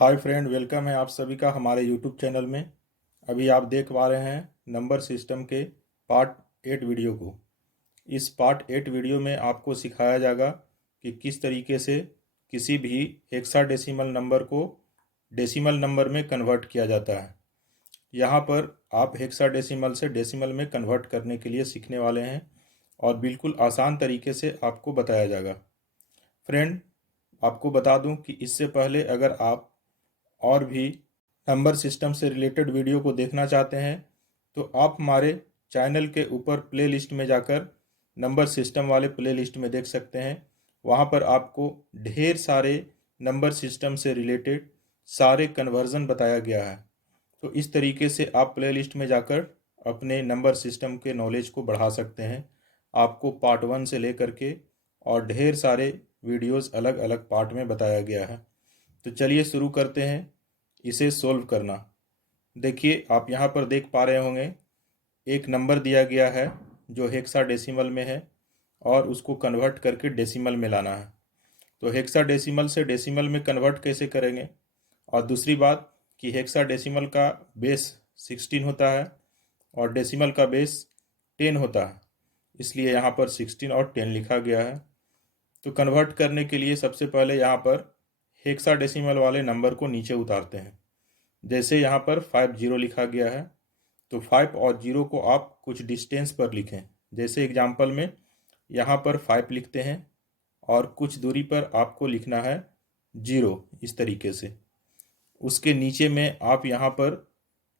Hi friend, welcome है आप सभी का हमारे यूट्यूब चैनल में। अभी आप देख पा रहे हैं नंबर सिस्टम के पार्ट 8 वीडियो को। इस पार्ट 8 वीडियो में आपको सिखाया जाएगा कि किस तरीके से किसी भी हेक्साडेसिमल नंबर को डेसिमल नंबर में कन्वर्ट किया जाता है। यहाँ पर आप हेक्साडेसिमल से डेसिमल में कन्वर्ट करने के लिए सीखने वाले हैं और बिल्कुल आसान तरीके से आपको बताया जाएगा। फ्रेंड, आपको बता दूं कि इससे पहले अगर आप और भी नंबर सिस्टम से रिलेटेड वीडियो को देखना चाहते हैं तो आप हमारे चैनल के ऊपर प्लेलिस्ट में जाकर नंबर सिस्टम वाले प्लेलिस्ट में देख सकते हैं। वहाँ पर आपको ढेर सारे नंबर सिस्टम से रिलेटेड सारे कन्वर्जन बताया गया है। तो इस तरीके से आप प्लेलिस्ट में जाकर अपने नंबर सिस्टम के नॉलेज को बढ़ा सकते हैं। आपको पार्ट 1 से लेकर के और ढेर सारे वीडियोस अलग अलग पार्ट में बताया गया है। तो चलिए शुरू करते हैं इसे सोल्व करना। देखिए, आप यहाँ पर देख पा रहे होंगे एक नंबर दिया गया है जो हेक्साडेसिमल में है और उसको कन्वर्ट करके डेसिमल में लाना है। तो हेक्साडेसिमल से डेसिमल में कन्वर्ट कैसे करेंगे, और दूसरी बात कि हेक्साडेसिमल का बेस 16 होता है और डेसिमल का बेस 10 होता है, इसलिए यहाँ पर 16 और 10 लिखा गया है। तो कन्वर्ट करने के लिए सबसे पहले यहाँ पर हेक्साडेसिमल वाले नंबर को नीचे उतारते हैं। जैसे यहाँ पर 50 लिखा गया है तो 5 और 0 को आप कुछ डिस्टेंस पर लिखें। जैसे एग्जाम्पल में यहाँ पर 5 लिखते हैं और कुछ दूरी पर आपको लिखना है 0, इस तरीके से। उसके नीचे में आप यहाँ पर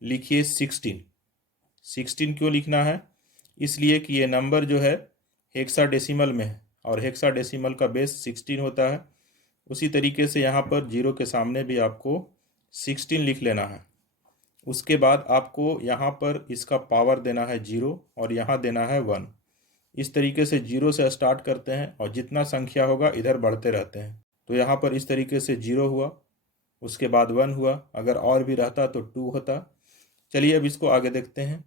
लिखिए 16। 16 क्यों लिखना है? इसलिए कि ये नंबर जो है हेक्साडेसिमल में है और हेक्साडेसिमल का बेस 16 होता है। उसी तरीके से यहाँ पर 0 के सामने भी आपको 16 लिख लेना है। उसके बाद आपको यहाँ पर इसका पावर देना है 0 और यहाँ देना है 1। इस तरीके से 0 से स्टार्ट करते हैं और जितना संख्या होगा इधर बढ़ते रहते हैं। तो यहाँ पर इस तरीके से 0 हुआ, उसके बाद 1 हुआ, अगर और भी रहता तो 2 होता। चलिए अब इसको आगे देखते हैं।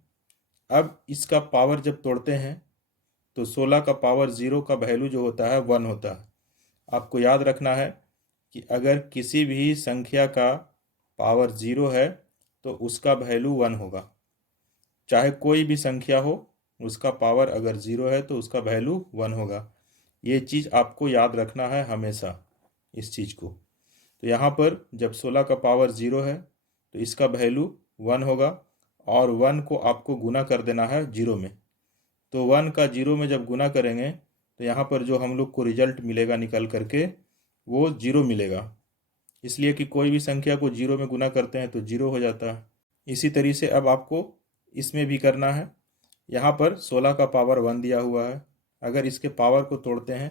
अब इसका पावर जब तोड़ते हैं तो 16 का पावर 0 का वैल्यू जो होता है 1 होता है। आपको याद रखना है कि अगर किसी भी संख्या का पावर 0 है तो उसका वैल्यू 1 होगा। चाहे कोई भी संख्या हो, उसका पावर अगर 0 है तो उसका वैल्यू 1 होगा। ये चीज़ आपको याद रखना है हमेशा, इस चीज़ को। तो यहाँ पर जब 16 का पावर 0 है तो इसका वैल्यू 1 होगा और 1 को आपको गुना कर देना है 0 में। तो 1 का 0 में जब गुना करेंगे तो यहाँ पर जो हम लोग को रिजल्ट मिलेगा निकल करके वो 0 मिलेगा। इसलिए कि कोई भी संख्या को 0 में गुना करते हैं तो 0 हो जाता है। इसी तरीके से अब आपको इसमें भी करना है। यहाँ पर 16 का पावर 1 दिया हुआ है। अगर इसके पावर को तोड़ते हैं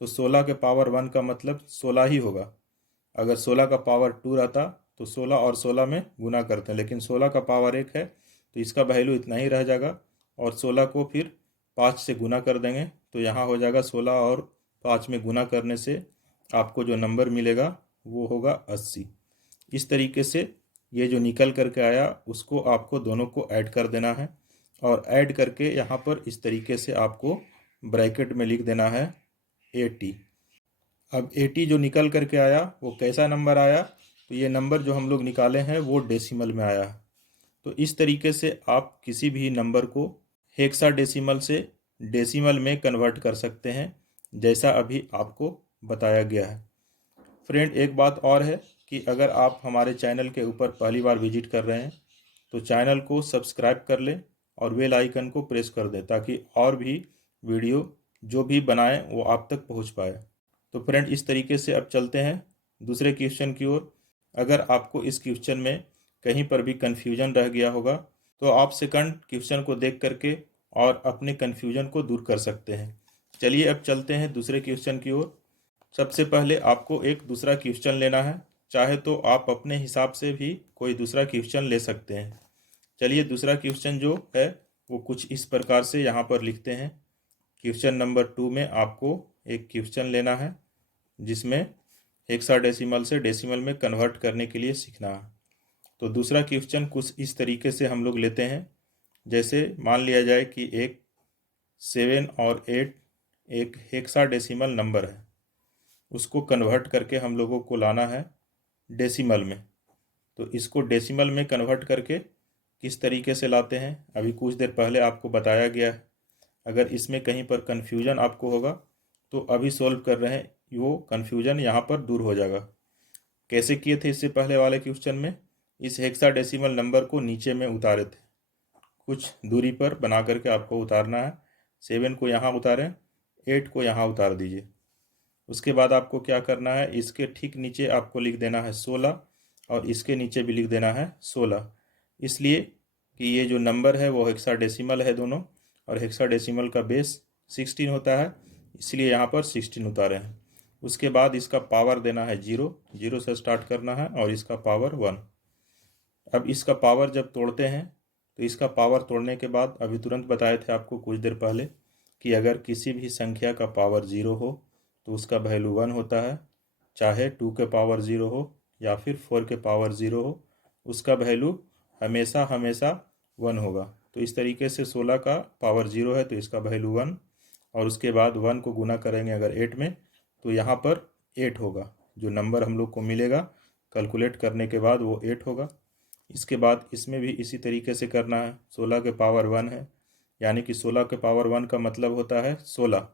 तो 16 के पावर 1 का मतलब 16 ही होगा। अगर 16 का पावर 2 रहता तो 16 और 16 में गुना करते हैं, लेकिन 16 का पावर 1 है तो इसका वैल्यू इतना ही रह जाएगा। और 16 को फिर 5 से गुना कर देंगे तो यहाँ हो जाएगा 16 और 5 में गुना करने से आपको जो नंबर मिलेगा वो होगा 80। इस तरीके से ये जो निकल करके आया उसको आपको दोनों को ऐड कर देना है और ऐड करके यहाँ पर इस तरीके से आपको ब्रैकेट में लिख देना है 80। अब 80 जो निकल करके आया वो कैसा नंबर आया? तो ये नंबर जो हम लोग निकाले हैं वो डेसिमल में आया। तो इस तरीके से आप किसी भी नंबर को हेक्साडेसिमल से डेसिमल में कन्वर्ट कर सकते हैं, जैसा अभी आपको बताया गया है। फ्रेंड, एक बात और है कि अगर आप हमारे चैनल के ऊपर पहली बार विजिट कर रहे हैं तो चैनल को सब्सक्राइब कर लें और बेल आइकन को प्रेस कर दें ताकि और भी वीडियो जो भी बनाएं वो आप तक पहुंच पाए। तो फ्रेंड, इस तरीके से अब चलते हैं दूसरे क्वेश्चन की ओर। अगर आपको इस क्वेश्चन में कहीं पर भी कन्फ्यूजन रह गया होगा तो आप सेकंड क्वेश्चन को देख करके और अपने कन्फ्यूजन को दूर कर सकते हैं। चलिए अब चलते हैं दूसरे क्वेश्चन की ओर। सबसे पहले आपको एक दूसरा क्वेश्चन लेना है, चाहे तो आप अपने हिसाब से भी कोई दूसरा क्वेश्चन ले सकते हैं। चलिए दूसरा क्वेश्चन जो है वो कुछ इस प्रकार से यहाँ पर लिखते हैं। क्वेश्चन नंबर 2 में आपको एक क्वेश्चन लेना है जिसमें हेक्साडेसिमल से डेसिमल में कन्वर्ट करने के लिए सीखना है। तो दूसरा क्वेश्चन कुछ इस तरीके से हम लोग लेते हैं। जैसे मान लिया जाए कि एक 7 और 8 एक हेक्साडेसिमल नंबर है, उसको कन्वर्ट करके हम लोगों को लाना है डेसिमल में। तो इसको डेसिमल में कन्वर्ट करके किस तरीके से लाते हैं अभी कुछ देर पहले आपको बताया गया है। अगर इसमें कहीं पर कन्फ्यूजन आपको होगा तो अभी सॉल्व कर रहे हैं, वो कन्फ्यूजन यहाँ पर दूर हो जाएगा। कैसे किए थे इससे पहले वाले क्वेश्चन में, इस हेक्साडेसिमल नंबर को नीचे में उतारे थे, कुछ दूरी पर बना करके आपको उतारना है। 7 को यहाँ उतारें, 8 को यहाँ उतार दीजिए। उसके बाद आपको क्या करना है, इसके ठीक नीचे आपको लिख देना है 16 और इसके नीचे भी लिख देना है 16, इसलिए कि ये जो नंबर है वो हेक्साडेसिमल है दोनों, और हेक्साडेसिमल का बेस 16 होता है, इसलिए यहाँ पर 16 उतारे हैं। उसके बाद इसका पावर देना है 0, 0 से स्टार्ट करना है, और इसका पावर 1। अब इसका पावर जब तोड़ते हैं तो इसका पावर तोड़ने के बाद अभी तुरंत बताए थे आपको कुछ देर पहले कि अगर किसी भी संख्या का पावर 0 हो तो उसका वैल्यू 1 होता है, चाहे 2 के पावर 0 हो या फिर 4 के पावर 0 हो, उसका वैल्यू हमेशा हमेशा 1 होगा। तो इस तरीके से 16 का पावर 0 है तो इसका वैल्यू 1, और उसके बाद 1 को गुना करेंगे अगर 8 में तो यहाँ पर 8 होगा। जो नंबर हम लोग को मिलेगा कैलकुलेट करने के बाद वो 8 होगा। इसके बाद इसमें भी इसी तरीके से करना है। 16 के पावर 1 है, यानी कि 16 के पावर 1 का मतलब होता है 16।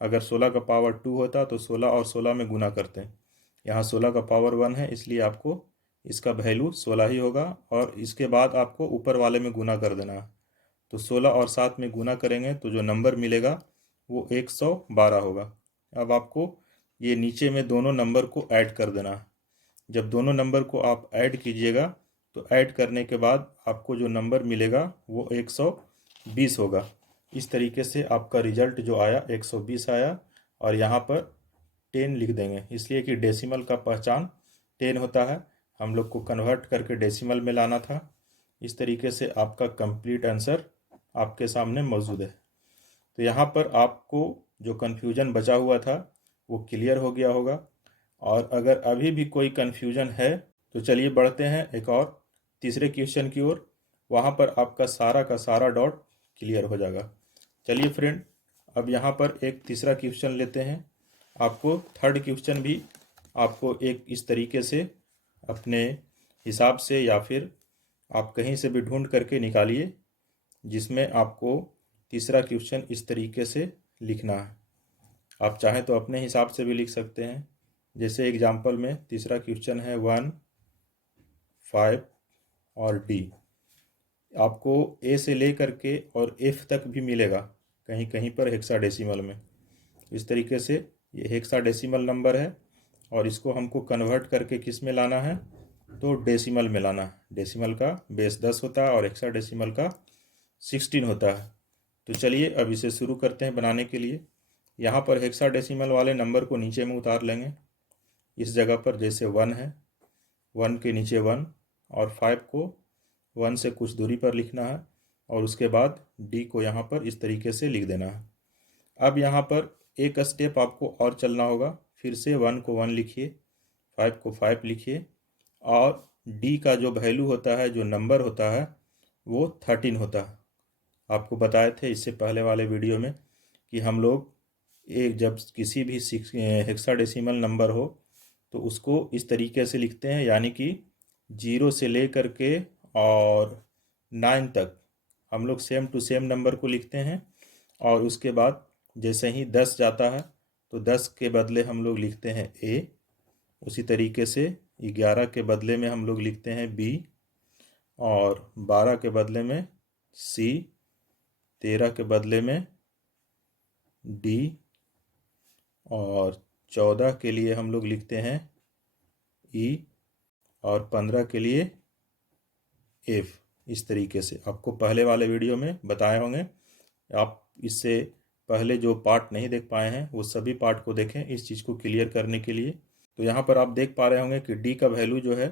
अगर 16 का पावर 2 होता तो 16 और 16 में गुना करते हैं। यहाँ 16 का पावर 1 है, इसलिए आपको इसका वैल्यू 16 ही होगा, और इसके बाद आपको ऊपर वाले में गुना कर देना है। तो 16 और 7 में गुना करेंगे तो जो नंबर मिलेगा वो 112 होगा। अब आपको ये नीचे में दोनों नंबर को ऐड कर देना है। जब दोनों नंबर को आप ऐड कीजिएगा तो ऐड करने के बाद आपको जो नंबर मिलेगा वो 120 होगा। इस तरीके से आपका रिजल्ट जो आया 120 आया, और यहाँ पर 10 लिख देंगे, इसलिए कि डेसिमल का पहचान 10 होता है। हम लोग को कन्वर्ट करके डेसिमल में लाना था। इस तरीके से आपका कंप्लीट आंसर आपके सामने मौजूद है। तो यहाँ पर आपको जो कन्फ्यूजन बचा हुआ था वो क्लियर हो गया होगा, और अगर अभी भी कोई कन्फ्यूजन है तो चलिए बढ़ते हैं एक और तीसरे क्वेश्चन की ओर। वहाँ पर आपका सारा का सारा डाउट क्लियर हो जाएगा। चलिए फ्रेंड, अब यहाँ पर एक तीसरा क्वेश्चन लेते हैं। आपको थर्ड क्वेश्चन भी आपको एक इस तरीके से अपने हिसाब से या फिर आप कहीं से भी ढूंढ करके निकालिए, जिसमें आपको तीसरा क्वेश्चन इस तरीके से लिखना है। आप चाहें तो अपने हिसाब से भी लिख सकते हैं। जैसे एग्जाम्पल में तीसरा क्वेश्चन है 1, 5 और डी। आपको ए से ले करके और एफ तक भी मिलेगा कहीं कहीं पर हेक्साडेसिमल में। इस तरीके से ये हेक्साडेसिमल नंबर है, और इसको हमको कन्वर्ट करके किस में लाना है, तो डेसिमल में लाना है। डेसिमल का बेस 10 होता है और हेक्साडेसिमल का 16 होता है। तो चलिए अब इसे शुरू करते हैं बनाने के लिए। यहाँ पर हेक्साडेसिमल वाले नंबर को नीचे में उतार लेंगे इस जगह पर, जैसे 1 है, 1 के नीचे 1, और 5 को 1 से कुछ दूरी पर लिखना है, और उसके बाद डी को यहाँ पर इस तरीके से लिख देना है। अब यहाँ पर एक स्टेप आपको और चलना होगा। फिर से 1 को 1 लिखिए, 5 को 5 लिखिए, और डी का जो वैल्यू होता है, जो नंबर होता है, वो 13 होता है। आपको बताए थे इससे पहले वाले वीडियो में कि हम लोग एक जब किसी भी हेक्साडेसिमल नंबर हो तो उसको इस तरीके से लिखते हैं, यानी कि 0 से ले करके और 9 तक हम लोग सेम टू सेम नंबर को लिखते हैं, और उसके बाद जैसे ही 10 जाता है तो 10 के बदले हम लोग लिखते हैं ए। उसी तरीके से 11 के बदले में हम लोग लिखते हैं बी, और 12 के बदले में सी, 13 के बदले में डी, और 14 के लिए हम लोग लिखते हैं ई, और 15 के लिए एफ। इस तरीके से आपको पहले वाले वीडियो में बताए होंगे। आप इससे पहले जो पार्ट नहीं देख पाए हैं वो सभी पार्ट को देखें इस चीज़ को क्लियर करने के लिए। तो यहाँ पर आप देख पा रहे होंगे कि डी का वैल्यू जो है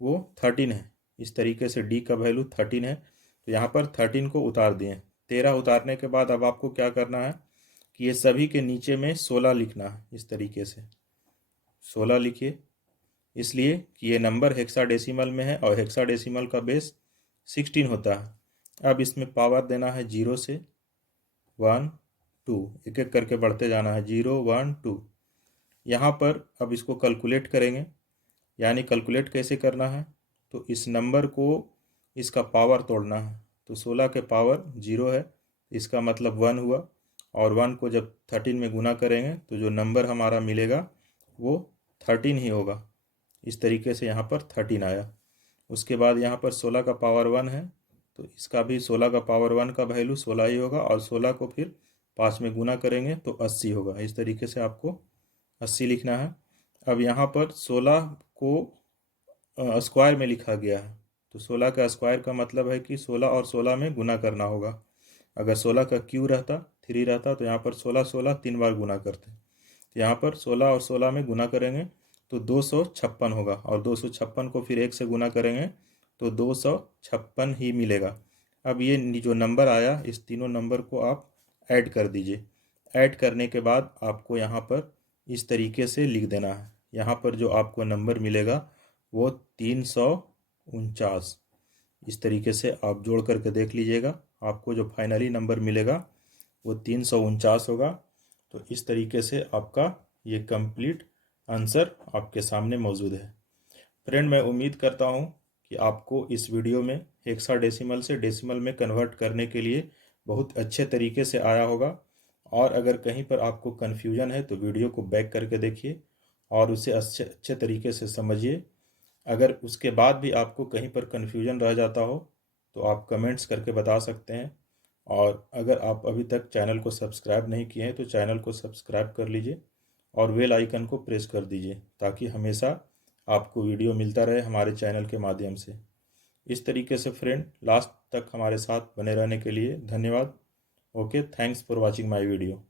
वो 13 है। इस तरीके से डी का वैल्यू 13 है, तो यहाँ पर 13 को उतार दिए। 13 उतारने के बाद अब आपको क्या करना है कि ये सभी के नीचे में 16 लिखना है। इस तरीके से 16 लिखिए, इसलिए कि ये नंबर हेक्साडेसिमल में है और हेक्साडेसिमल का बेस 16 होता है। अब इसमें पावर देना है 0 से 1 2, एक एक करके बढ़ते जाना है, 0 1 2। यहाँ पर अब इसको कैलकुलेट करेंगे यानी कैलकुलेट कैसे करना है, तो इस नंबर को इसका पावर तोड़ना है। तो 16 के पावर 0 है, इसका मतलब 1 हुआ, और 1 को जब 13 में गुना करेंगे तो जो नंबर हमारा मिलेगा वो 13 ही होगा। इस तरीके से यहाँ पर 13 आया। उसके बाद यहाँ पर 16 का पावर 1 है, तो इसका भी 16 का पावर 1 का वैल्यू 16 ही होगा, और 16 को फिर 5 में गुना करेंगे तो 80 होगा। इस तरीके से आपको 80 लिखना है। अब यहाँ पर 16 को स्क्वायर में लिखा गया है, तो 16 का स्क्वायर का मतलब है कि 16 और 16 में गुना करना होगा। अगर 16 का क्यू रहता 3 रहता तो यहाँ पर 16 16 3 बार गुना करते। तो यहाँ पर 16 और 16 में गुना करेंगे तो 256 होगा, और 256 को फिर 1 से गुना करेंगे तो 256 ही मिलेगा। अब ये जो नंबर आया, इस तीनों नंबर को आप ऐड कर दीजिए। ऐड करने के बाद आपको यहाँ पर इस तरीके से लिख देना है। यहाँ पर जो आपको नंबर मिलेगा वो 349। इस तरीके से आप जोड़ करके देख लीजिएगा, आपको जो फाइनली नंबर मिलेगा वो 349 होगा। तो इस तरीके से आपका ये कंप्लीट आंसर आपके सामने मौजूद है। फ्रेंड, मैं उम्मीद करता हूँ कि आपको इस वीडियो में हेक्साडेसिमल से डेसिमल में कन्वर्ट करने के लिए बहुत अच्छे तरीके से आया होगा। और अगर कहीं पर आपको कन्फ्यूजन है तो वीडियो को बैक करके देखिए और उसे अच्छे अच्छे तरीके से समझिए। अगर उसके बाद भी आपको कहीं पर कन्फ्यूजन रह जाता हो तो आप कमेंट्स करके बता सकते हैं। और अगर आप अभी तक चैनल को सब्सक्राइब नहीं किए हैं तो चैनल को सब्सक्राइब कर लीजिए और बेल आइकन को प्रेस कर दीजिए, ताकि हमेशा आपको वीडियो मिलता रहे हमारे चैनल के माध्यम से। इस तरीके से फ्रेंड, लास्ट तक हमारे साथ बने रहने के लिए धन्यवाद। Okay, thanks for watching my video.